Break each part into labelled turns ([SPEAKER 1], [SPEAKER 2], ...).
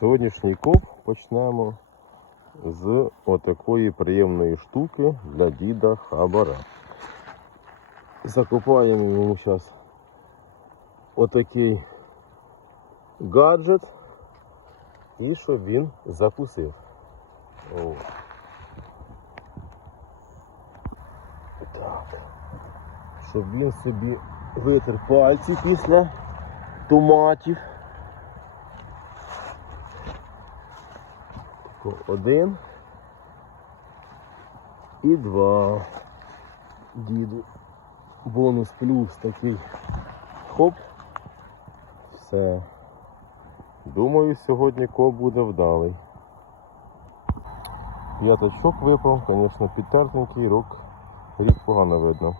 [SPEAKER 1] Сьогоднішній коп почнемо з отакої приємної штуки для діда Хабара. Закопаємо йому зараз отакий гаджет і щоб він закусив. О. Так. Щоб він собі витер пальці після томатів. Тако Один і два. Діду. Бонус плюс такий. Хоп. Все. Думаю, сьогодні коп буде вдалий. П'ятачок випав, звісно, підтертенький, рок, рік погано видно.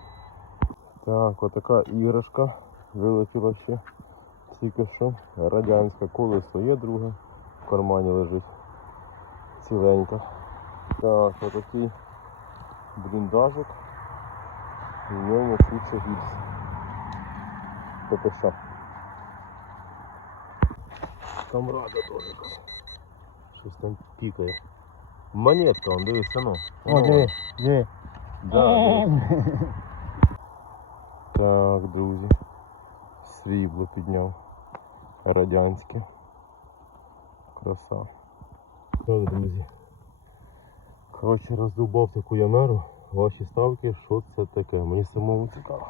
[SPEAKER 1] Так, отака іграшка вилетіла ще. Тільки що. Радянська колесо є друге. В кармані лежить. Ціленька. Так, отакий бліндажик. В ньому куча гільз. ППС. Камрада теж якась. Щось там пікає. Монетка, он дивися, ну.
[SPEAKER 2] О, диви, диви.
[SPEAKER 1] Да, дивись. Так, друзі. Срібло підняв. Радянське. Краса. Так, друзі. Коротше, роздубав таку ямеру. Ваші ставки, що це таке? Мені самому цікаво.